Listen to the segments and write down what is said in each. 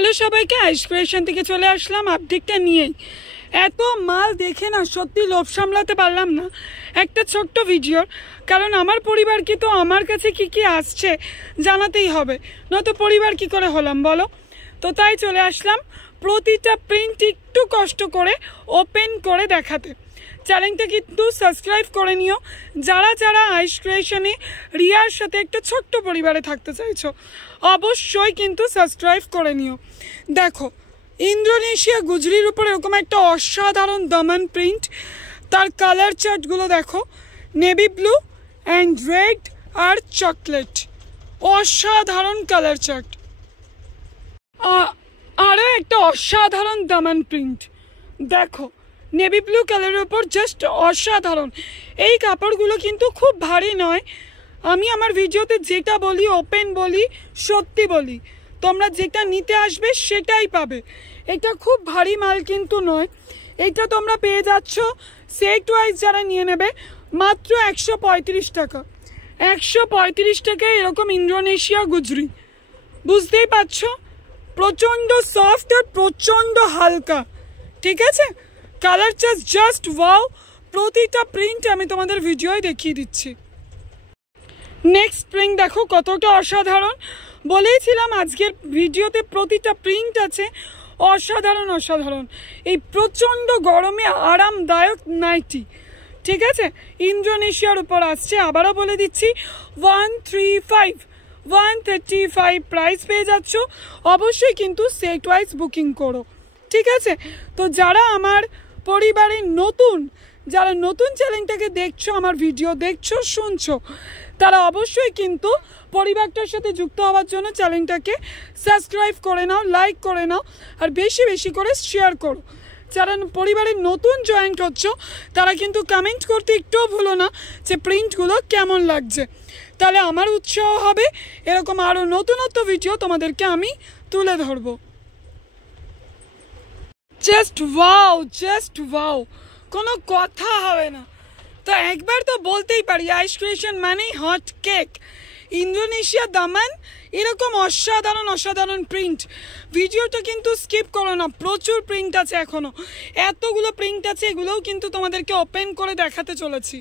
Hello সবাইকে, আইস creation থেকে চলে আসলাম আপডেটটা নিয়েই। এত মাল দেখে না সত্যি লোভ সামলাতে পারলাম না একটা ছোট্ট ভিডিওর, কারণ আমার পরিবারকে তো আমার কাছে কি কি আসছে জানাতেই হবে, নয়তো পরিবার কি করে হলাম বলো। তো তাই চলে আসলাম প্রতিটা প্রিন্ট একটু কষ্ট করে ওপেন করে দেখাতে। চ্যানেলটা কিন্তু সাবস্ক্রাইব করে নিও যারা যারা আইস ক্রিয়েশনে রিয়ার সাথে একটা ছোট্ট পরিবারে থাকতে চাইছো, অবশ্যই কিন্তু সাবস্ক্রাইব করে নিও। দেখো, ইন্দোনেশিয়া গুজরির উপর এরকম একটা অসাধারণ দামান প্রিন্ট। তার কালার চার্টগুলো দেখো, নেভি ব্লু অ্যান্ড রেড আর চকলেট, অসাধারণ কালার চার্ট। আরও একটা অসাধারণ দামান প্রিন্ট দেখো, নেভি ব্লু কালারের উপর, জাস্ট অসাধারণ। এই কাপড়গুলো কিন্তু খুব ভারী নয়, আমি আমার ভিডিওতে যেটা বলি, ওপেন বলি, সত্যি বলি, তোমরা যেটা নিতে আসবে সেটাই পাবে। এটা খুব ভারী মাল কিন্তু নয়। এটা তোমরা পেয়ে যাচ্ছ সেট ওয়াইজ যারা নিয়ে নেবে মাত্র 135 টাকা। 135 টাকায় এরকম ইন্দোনেশিয়া গুজরি, বুঝতেই পারছো, প্রচণ্ড সফট আর প্রচণ্ড হালকা। ঠিক আছে, কালার চার্ট জাস্ট ওয়াও। প্রতিটা প্রিন্ট আমি তোমাদের ভিডিওয় দেখিয়ে দিচ্ছি। নেক্সট প্রিন্ট দেখো কতটা অসাধারণ। বলেইছিলাম আজকের ভিডিওতে প্রতিটা প্রিন্ট আছে অসাধারণ অসাধারণ। এই প্রচণ্ড গরমে আরামদায়ক নাইটি, ঠিক আছে, ইন্দোনেশিয়ার উপর আসছে। আবারও বলে দিচ্ছি 135 প্রাইস পেয়ে যাচ্ছ। অবশ্যই কিন্তু সেট ওয়াইজ বুকিং করো, ঠিক আছে। তো যারা আমার পরিবারের নতুন, যারা নতুন চ্যানেলটাকে দেখছো, আমার ভিডিও দেখছো, শুনছো, তারা অবশ্যই কিন্তু পরিবারটার সাথে যুক্ত হওয়ার জন্য চ্যানেলটাকে সাবস্ক্রাইব করে নাও, লাইক করে নাও, আর বেশি বেশি করে শেয়ার করো। যারা পরিবারের নতুন জয়েন্ট হচ্ছ তারা কিন্তু কমেন্ট করতে একটুও ভুলো না যে প্রিন্টগুলো কেমন লাগছে, তাহলে আমার উৎসাহ হবে এরকম আরও নতুনত্ব ভিডিও তোমাদেরকে আমি তুলে ধরবো। জাস্ট ওয়াও, কোনো কথা হবে না। তো একবার তো বলতেই পারি, আইস ক্রিয়েশন মানেই হট কেক। ইন্দোনেশিয়া দামান, এরকম অসাধারণ অসাধারণ প্রিন্ট। ভিডিওটা কিন্তু স্কিপ করো না, প্রচুর প্রিন্ট আছে এখনও, এতগুলো প্রিন্ট আছে, এগুলোও কিন্তু তোমাদেরকে ওপেন করে দেখাতে চলেছি।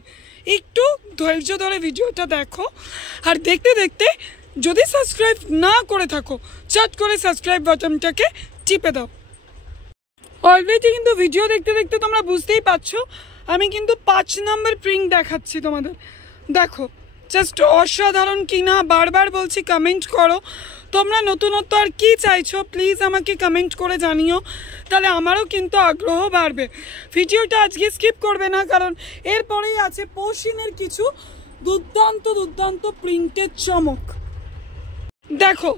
একটু ধৈর্য ধরে ভিডিওটা দেখো, আর দেখতে দেখতে যদি সাবস্ক্রাইব না করে থাকো চট করে সাবস্ক্রাইব বাটনটাকে টিপে দাও। অলরেডি কিন্তু ভিডিও দেখতে দেখতে তোমরা বুঝতেই পারছো আমি কিন্তু 5 নম্বর প্রিন্ট দেখাচ্ছি তোমাদের। দেখো, জাস্ট অসাধারণ কিনা, বারবার বলছি কমেন্ট করো তোমরা নতুনত্ব আর কি চাইছো, প্লিজ আমাকে কমেন্ট করে জানিও, তাহলে আমারও কিন্তু আগ্রহ বাড়বে। ভিডিওটা আজকে স্কিপ করবে না, কারণ এরপরেই আছে পশমিনার কিছু দুর্দান্ত প্রিন্টের চমক। দেখো,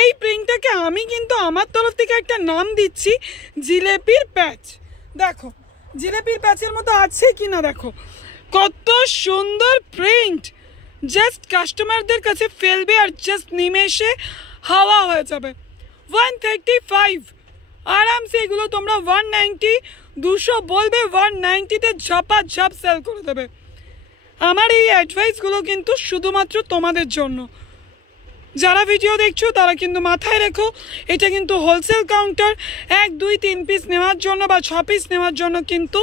এই প্রিন্টটাকে আমি কিন্তু আমার তরফ থেকে একটা নাম দিচ্ছি জিলেপির প্যাচ। দেখো, জিলেপির প্যাচের মতো আছে কিনা দেখো, কত সুন্দর প্রিন্ট। জাস্ট কাস্টমারদের কাছে ফেলবে আর জাস্ট নিমেষে হাওয়া হয়ে যাবে। 135 আরামসে, এগুলো তোমরা 190 200 বলবে, 190-তে ঝাপাঝাপ সেল করে দেবে। আমার এই অ্যাডভাইসগুলো কিন্তু শুধুমাত্র তোমাদের জন্য। যারা ভিডিও দেখছো তারা কিন্তু মাথায় রেখো, এটা কিন্তু হোলসেল কাউন্টার। 1 2 3 পিস নেওয়ার জন্য বা 6 পিস নেওয়ার জন্য কিন্তু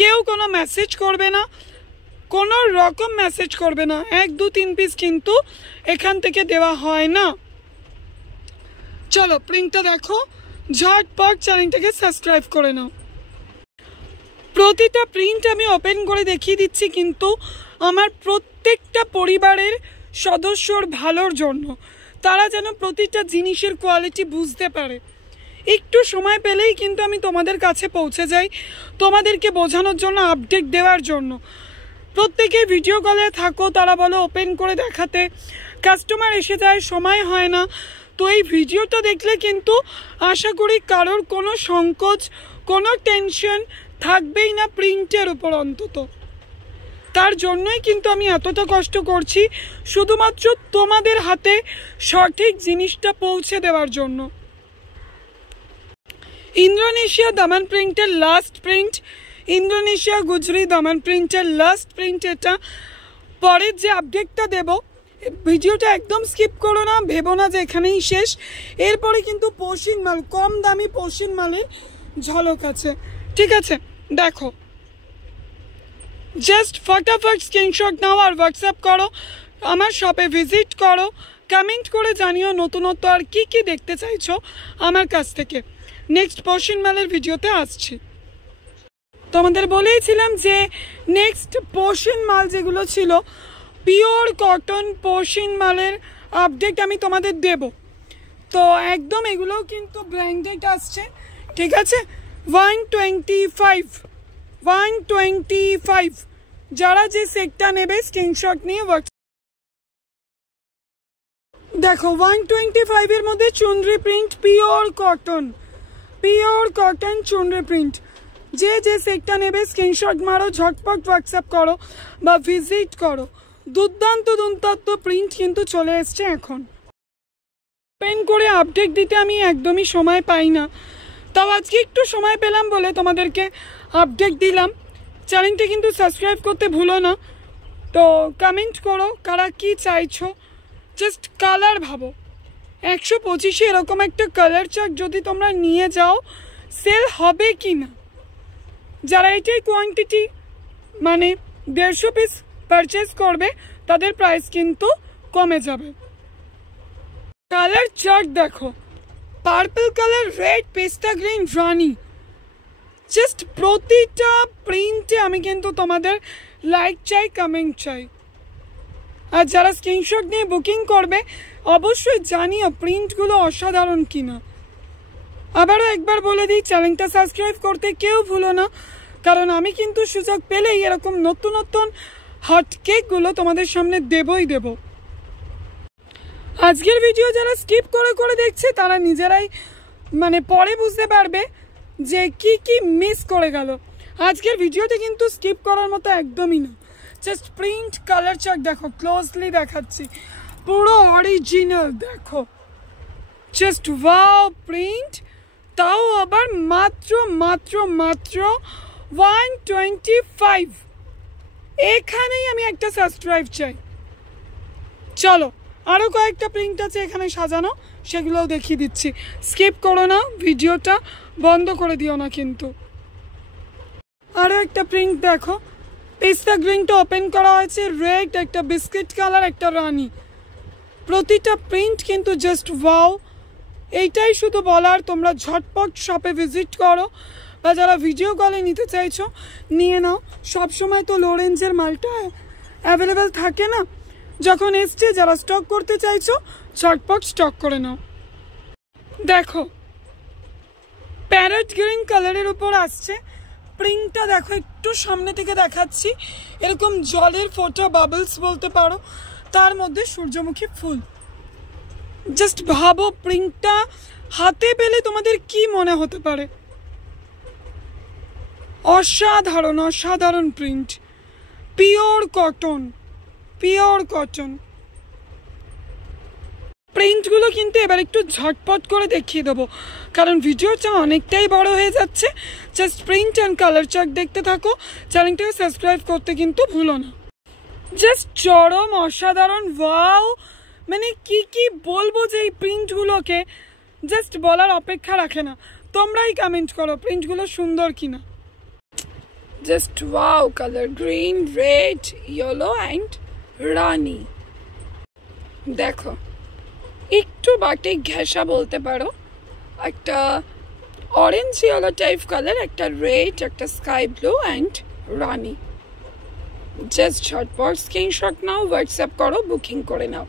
কেউ কোনো মেসেজ করবে না, কোনো রকম মেসেজ করবে না। 1 2 3 পিস কিন্তু এখান থেকে দেওয়া হয় না। চলো প্রিন্টটা দেখো, ঝটপট চ্যানেলটাকে সাবস্ক্রাইব করে নাও। প্রতিটা প্রিন্ট আমি ওপেন করে দেখিয়ে দিচ্ছি কিন্তু আমার প্রত্যেকটা পরিবারের সদস্যর ভালোর জন্য, তারা যেন প্রতিটা জিনিসের কোয়ালিটি বুঝতে পারে। একটু সময় পেলেই কিন্তু আমি তোমাদের কাছে পৌঁছে যাই, তোমাদেরকে বোঝানোর জন্য, আপডেট দেওয়ার জন্য। প্রত্যেকে ভিডিও কলে থাকো, তারা বলো ওপেন করে দেখাতে, কাস্টমার এসে যায়, সময় হয় না। তো এই ভিডিওটা দেখলে কিন্তু আশা করি কারোর কোনো সংকোচ, কোনো টেনশন থাকবেই না প্রিন্টের উপর অন্তত। তার জন্যই কিন্তু আমি এতটা কষ্ট করছি, শুধুমাত্র তোমাদের হাতে সঠিক জিনিসটা পৌঁছে দেওয়ার জন্য। ইন্দোনেশিয়া দামান প্রিন্টের লাস্ট প্রিন্ট, ইন্দোনেশিয়া গুজরি দামান প্রিন্টের লাস্ট প্রিন্ট এটা। পরের যে আপডেটটা দেব ভিডিওটা একদম স্কিপ করো না, ভেবো না যে এখানেই শেষ। এরপরে কিন্তু পশ্চিম মাল, কম দামি পশ্চিম মালের ঝলক আছে, ঠিক আছে? দেখো, জাস্ট ফটাফট স্ক্রিনশট নাও আর হোয়াটসঅ্যাপ করো, আমার শপে ভিজিট করো, কমেন্ট করে জানিও নতুনত্ব আর কি কি দেখতে চাইছো আমার কাছ থেকে। নেক্সট পশ্চিম মালের ভিডিওতে আসছি। তোমাদের বলেইছিলাম যে নেক্সট পশ্চিম মাল যেগুলো ছিল পিওর কটন পশ্চিম মালের আপডেট আমি তোমাদের দেব। তো একদম এগুলোও কিন্তু ব্র্যান্ডেড আসছে, ঠিক আছে? 125 যারা যে সেটটা নেবে স্ক্রিনশট নিয়ে দেখো 125 এর মধ্যে চুনরি প্রিন্ট, পিওর কটন চুনরি প্রিন্ট। যে যে সেটটা নেবে স্ক্রিনশট মারো, ঝটপট হোয়াটসঅ্যাপ করো বা ভিজিট করো। দুর্দান্ত প্রিন্ট কিন্তু চলে এসছে এখন। পেন করে আপডেট দিতে আমি একদমই সময় পাই না, তাও আজকে একটু সময় পেলাম বলে তোমাদেরকে আপডেট দিলাম। চ্যানেলটা কিন্তু সাবস্ক্রাইব করতে ভুলো না। তো কমেন্ট করো কারা কি চাইছো, জাস্ট কালার ভাবো। 125 এরকম একটা কালার চার্ট যদি তোমরা নিয়ে যাও সেল হবে কি না। যারা এটাই কোয়ান্টিটি মানে 150 পিস পারচেস করবে তাদের প্রাইস কিন্তু কমে যাবে। কালার চার্ট দেখো, পার্পল কালার, রেড, পেস্তা গ্রিন, রানি। জাস্ট প্রতিটা প্রিন্টে আমি কিন্তু তোমাদের লাইক চাই, কমেন্ট চাই। আর যারা স্ক্রিনশট নিয়ে বুকিং করবে অবশ্যই জানিও প্রিন্টগুলো অসাধারণ কিনা। আবারও একবার বলে দিই, চ্যানেলটা সাবস্ক্রাইব করতে কেউ ভুলো না, কারণ আমি কিন্তু সুযোগ পেলেই এরকম নতুন হট কেকগুলো তোমাদের সামনে দেবই দেব। আজকের ভিডিও যারা স্কিপ করে দেখছে তারা নিজেরাই মানে পরে বুঝতে পারবে যে কি কি মিস করে গেল। আজকের ভিডিওতে কিন্তু স্কিপ করার মতো একদমই না। জাস্ট প্রিন্ট, কালার চার্ট দেখো, ক্লোজলি দেখাচ্ছি, পুরো অরিজিনাল দেখো। জাস্ট ওয়াও প্রিন্ট, তাও আবার মাত্র 125। এখানেই আমি একটা সাবস্ক্রাইব চাই। চলো আরও কয়েকটা প্রিন্ট আছে এখানে সাজানো, সেগুলোও দেখিয়ে দিচ্ছি। স্কিপ করো না, ভিডিওটা বন্ধ করে দিও না কিন্তু। আরও একটা প্রিন্ট দেখো, পেস্তা গ্রিনটা ওপেন করা হয়েছে, রেড, একটা বিস্কিট কালার, একটা রানি। প্রতিটা প্রিন্ট কিন্তু জাস্ট ওয়াও। এইটাই শুধু বলার, তোমরা ঝটপট শপে ভিজিট করো বা যারা ভিডিও কলে নিতে চাইছো নিয়ে নাও। সবসময় তো লো রেঞ্জের মালটা অ্যাভেলেবেল থাকে না, যখন এসছে যারা স্টক করতে চাইছো ঝটপট স্টক করে নাও। দেখো প্যারেট গ্রিন কালারের উপর আসছে, প্রিন্টটা দেখো, একটু সামনে থেকে দেখাচ্ছি, এরকম জলের ফোঁটা, বাবলস বলতে পারো, তার মধ্যে সূর্যমুখী ফুল। জাস্ট ভাবো প্রিন্টটা হাতে পেলে তোমাদের কি মনে হতে পারে। অসাধারণ প্রিন্ট, পিওর কটন। প্রিন্টগুলো কিন্তু এবার একটু ঝটপট করে দেখিয়ে দেবো, কারণ ভিডিওটা অনেকটাই বড় হয়ে যাচ্ছে। Just print and colour chart দেখতে থাকো, চ্যানেলটাকে সাবস্ক্রাইব করতে কিন্তু ভুলো না। জাস্ট চরম অসাধারণ, ওয়াও। মানে কি বলবো যে এই প্রিন্টগুলোকে জাস্ট বলার অপেক্ষা রাখে না। তোমরাই কমেন্ট করো প্রিন্টগুলো সুন্দর কিনা। Just wow colour, green, red, yellow and রানি। দেখো একটু বাটিক ঘেঁষা বলতে পারো, একটা অরেঞ্জ ইয়েলো টাইপ কালার, একটা রেড, একটা স্কাই ব্লু অ্যান্ড রানি। জাস্ট ঝটপট স্ক্রিনশট নাও, হোয়াটসঅ্যাপ করো, বুকিং করে নাও।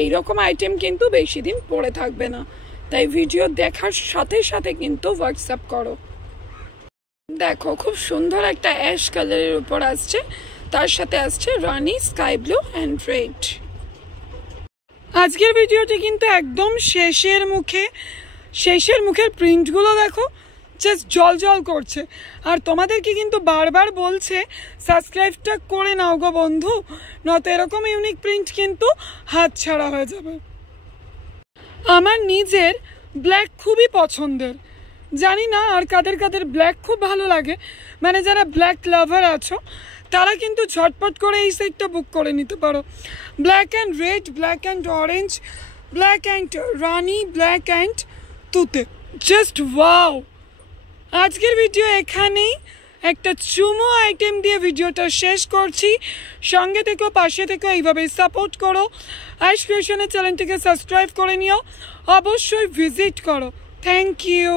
এইরকম আইটেম কিন্তু বেশি দিন পরে থাকবে না, তাই ভিডিও দেখার সাথে সাথে কিন্তু হোয়াটসঅ্যাপ করো। দেখো খুব সুন্দর একটা অ্যাশ কালারের উপর আসছে, তার সাথে আসছে রানি, স্কাই ব্লু অ্যান্ড রেড। আজকের ভিডিওটি কিন্তু একদম শেষের মুখের প্রিন্টগুলো দেখো, জাস্ট জল করছে। আর তোমাদেরকে কিন্তু বারবার বলছে সাবস্ক্রাইবটা করে নাও গো বন্ধু, নয়তো এরকম ইউনিক প্রিন্ট কিন্তু হাত ছাড়া হয়ে যাবে। আমার নিজের ব্ল্যাক খুবই পছন্দের, জানি না আর কাদের ব্ল্যাক খুব ভালো লাগে, মানে যারা ব্ল্যাক লাভার আছো তারা কিন্তু ঝটপট করে এই সেটটা বুক করে নিতে পারো। Black and red, black and orange, black and Rani, black and তুতে, জাস্ট ওয়াও। আজকের ভিডিও এখানেই, একটা চুমো আইটেম দিয়ে ভিডিওটা শেষ করছি। সঙ্গে থেকো, পাশে থেকো, এইভাবে সাপোর্ট করো। আইস ক্রিয়েশনের চ্যানেলটিকে সাবস্ক্রাইব করে নিও, অবশ্যই ভিজিট করো। Thank you.